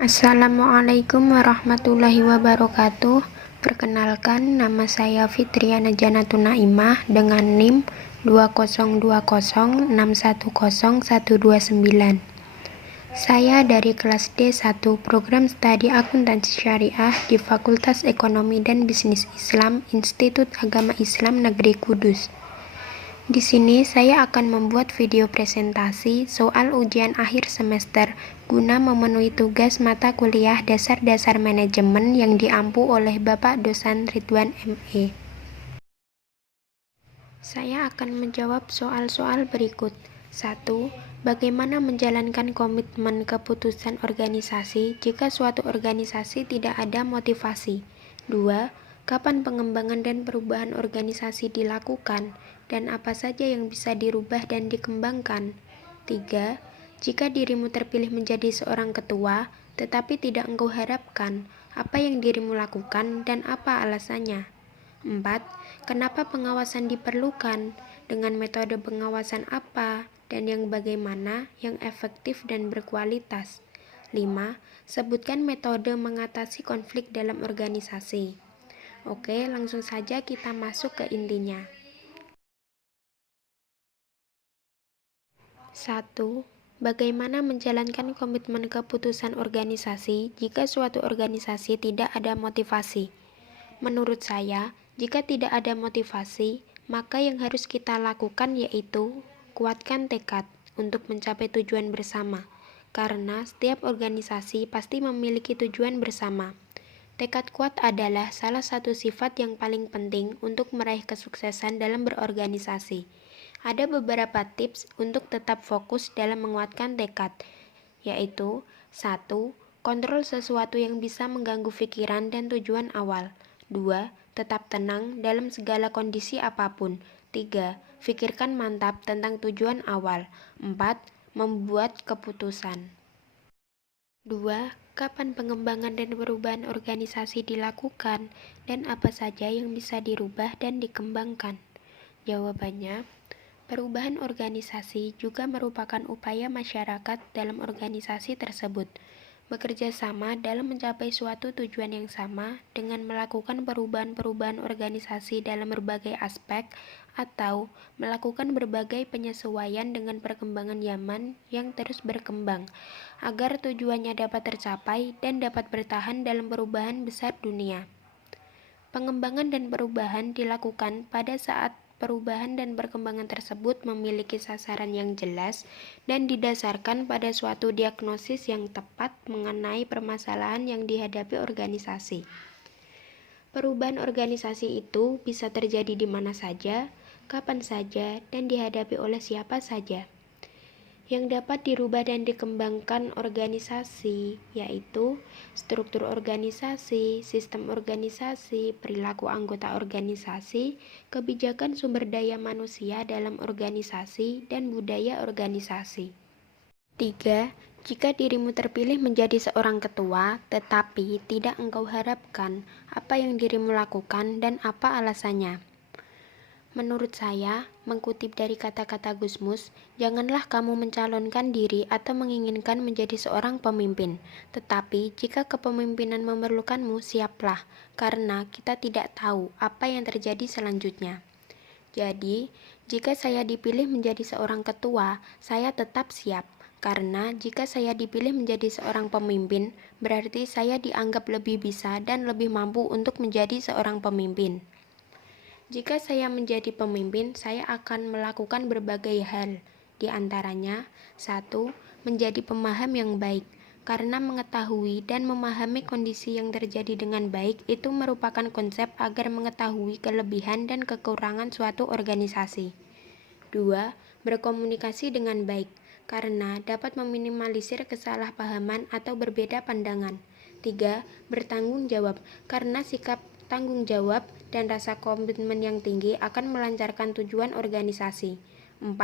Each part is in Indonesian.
Assalamualaikum warahmatullahi wabarakatuh. Perkenalkan, nama saya Fitriana Janatun Naimah dengan NIM 20206101129. Saya dari kelas D1 Program Studi Akuntansi Syariah di Fakultas Ekonomi dan Bisnis Islam Institut Agama Islam Negeri Kudus. Di sini saya akan membuat video presentasi soal ujian akhir semester guna memenuhi tugas mata kuliah dasar-dasar manajemen yang diampu oleh Bapak Dosen Ridwan ME. Saya akan menjawab soal-soal berikut. 1. Bagaimana menjalankan komitmen keputusan organisasi jika suatu organisasi tidak ada motivasi? 2. Kapan pengembangan dan perubahan organisasi dilakukan, dan apa saja yang bisa dirubah dan dikembangkan? 3. Jika dirimu terpilih menjadi seorang ketua, tetapi tidak engkau harapkan, apa yang dirimu lakukan dan apa alasannya? 4. Kenapa pengawasan diperlukan? Dengan metode pengawasan apa? Dan yang bagaimana yang efektif dan berkualitas? 5. Sebutkan metode mengatasi konflik dalam organisasi. Oke, langsung saja kita masuk ke intinya. 1. Bagaimana menjalankan komitmen keputusan organisasi jika suatu organisasi tidak ada motivasi? Menurut saya, jika tidak ada motivasi, maka yang harus kita lakukan yaitu kuatkan tekad untuk mencapai tujuan bersama, karena setiap organisasi pasti memiliki tujuan bersama. Tekad kuat adalah salah satu sifat yang paling penting untuk meraih kesuksesan dalam berorganisasi. Ada beberapa tips untuk tetap fokus dalam menguatkan tekad, yaitu 1. Kontrol sesuatu yang bisa mengganggu pikiran dan tujuan awal. 2. Tetap tenang dalam segala kondisi apapun. 3. Pikirkan mantap tentang tujuan awal. 4. Membuat keputusan. 2. Kapan pengembangan dan perubahan organisasi dilakukan, dan apa saja yang bisa dirubah dan dikembangkan? Jawabannya, perubahan organisasi juga merupakan upaya masyarakat dalam organisasi tersebut bekerja sama dalam mencapai suatu tujuan yang sama dengan melakukan perubahan-perubahan organisasi dalam berbagai aspek atau melakukan berbagai penyesuaian dengan perkembangan zaman yang terus berkembang agar tujuannya dapat tercapai dan dapat bertahan dalam perubahan besar dunia. Pengembangan dan perubahan dilakukan pada saat perubahan dan perkembangan tersebut memiliki sasaran yang jelas dan didasarkan pada suatu diagnosis yang tepat mengenai permasalahan yang dihadapi organisasi. Perubahan organisasi itu bisa terjadi di mana saja, kapan saja, dan dihadapi oleh siapa saja. Yang dapat dirubah dan dikembangkan organisasi, yaitu struktur organisasi, sistem organisasi, perilaku anggota organisasi, kebijakan sumber daya manusia dalam organisasi, dan budaya organisasi. 3. Jika dirimu terpilih menjadi seorang ketua, tetapi tidak engkau harapkan, apa yang dirimu lakukan dan apa alasannya? Menurut saya, mengutip dari kata-kata Gusmus, janganlah kamu mencalonkan diri atau menginginkan menjadi seorang pemimpin. Tetapi, jika kepemimpinan memerlukanmu, siaplah, karena kita tidak tahu apa yang terjadi selanjutnya. Jadi, jika saya dipilih menjadi seorang ketua, saya tetap siap. Karena jika saya dipilih menjadi seorang pemimpin, berarti saya dianggap lebih bisa dan lebih mampu untuk menjadi seorang pemimpin. Jika saya menjadi pemimpin, saya akan melakukan berbagai hal, di antaranya 1. Menjadi pemaham yang baik, karena mengetahui dan memahami kondisi yang terjadi dengan baik itu merupakan konsep agar mengetahui kelebihan dan kekurangan suatu organisasi. 2. Berkomunikasi dengan baik, karena dapat meminimalisir kesalahpahaman atau berbeda pandangan. 3. Bertanggung jawab, karena sikap tanggung jawab dan rasa komitmen yang tinggi akan melancarkan tujuan organisasi. 4.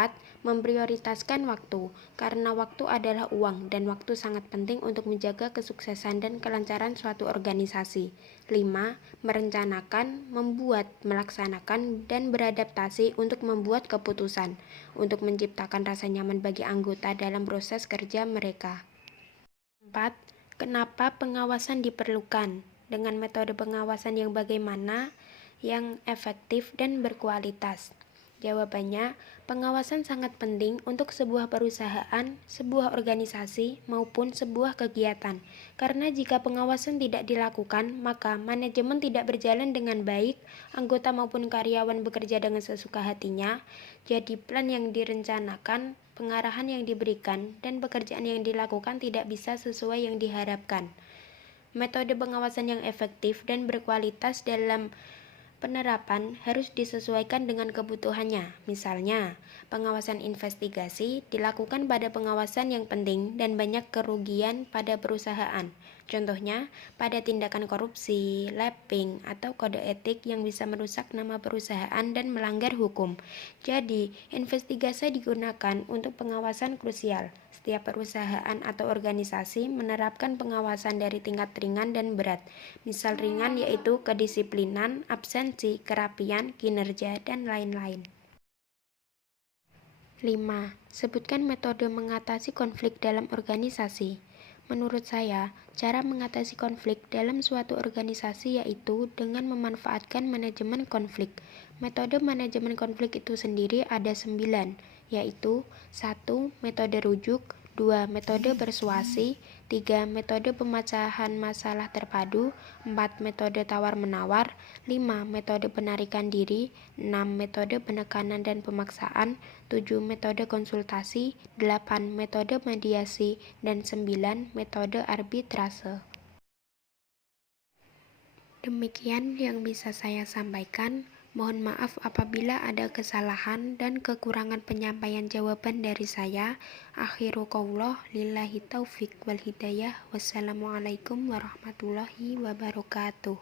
Memprioritaskan waktu, karena waktu adalah uang dan waktu sangat penting untuk menjaga kesuksesan dan kelancaran suatu organisasi. 5. Merencanakan, membuat, melaksanakan, dan beradaptasi untuk membuat keputusan, untuk menciptakan rasa nyaman bagi anggota dalam proses kerja mereka. 4. Kenapa pengawasan diperlukan? Dengan metode pengawasan yang bagaimana, yang efektif dan berkualitas? Jawabannya, pengawasan sangat penting untuk sebuah perusahaan, sebuah organisasi, maupun sebuah kegiatan. Karena jika pengawasan tidak dilakukan, maka manajemen tidak berjalan dengan baik, anggota maupun karyawan bekerja dengan sesuka hatinya, jadi plan yang direncanakan, pengarahan yang diberikan, dan pekerjaan yang dilakukan tidak bisa sesuai yang diharapkan. Metode pengawasan yang efektif dan berkualitas dalam penerapan harus disesuaikan dengan kebutuhannya. Misalnya, pengawasan investigasi dilakukan pada pengawasan yang penting dan banyak kerugian pada perusahaan. Contohnya, pada tindakan korupsi, lapping, atau kode etik yang bisa merusak nama perusahaan dan melanggar hukum. Jadi, investigasi digunakan untuk pengawasan krusial. Setiap perusahaan atau organisasi menerapkan pengawasan dari tingkat ringan dan berat. Misal ringan yaitu kedisiplinan, absensi, kerapian, kinerja, dan lain-lain. 5. Sebutkan metode mengatasi konflik dalam organisasi. Menurut saya, cara mengatasi konflik dalam suatu organisasi yaitu dengan memanfaatkan manajemen konflik. Metode manajemen konflik itu sendiri ada 9, yaitu 1. Metode rujuk, 2. Metode persuasi, 3. Metode pemecahan masalah terpadu, 4. Metode tawar-menawar, 5. Metode penarikan diri, 6. Metode penekanan dan pemaksaan, 7. Metode konsultasi, 8. Metode mediasi, dan 9. Metode arbitrase. Demikian yang bisa saya sampaikan. Mohon maaf apabila ada kesalahan dan kekurangan penyampaian jawaban dari saya. Akhiru qaulih lillahi taufik wal hidayah. Wassalamualaikum warahmatullahi wabarakatuh.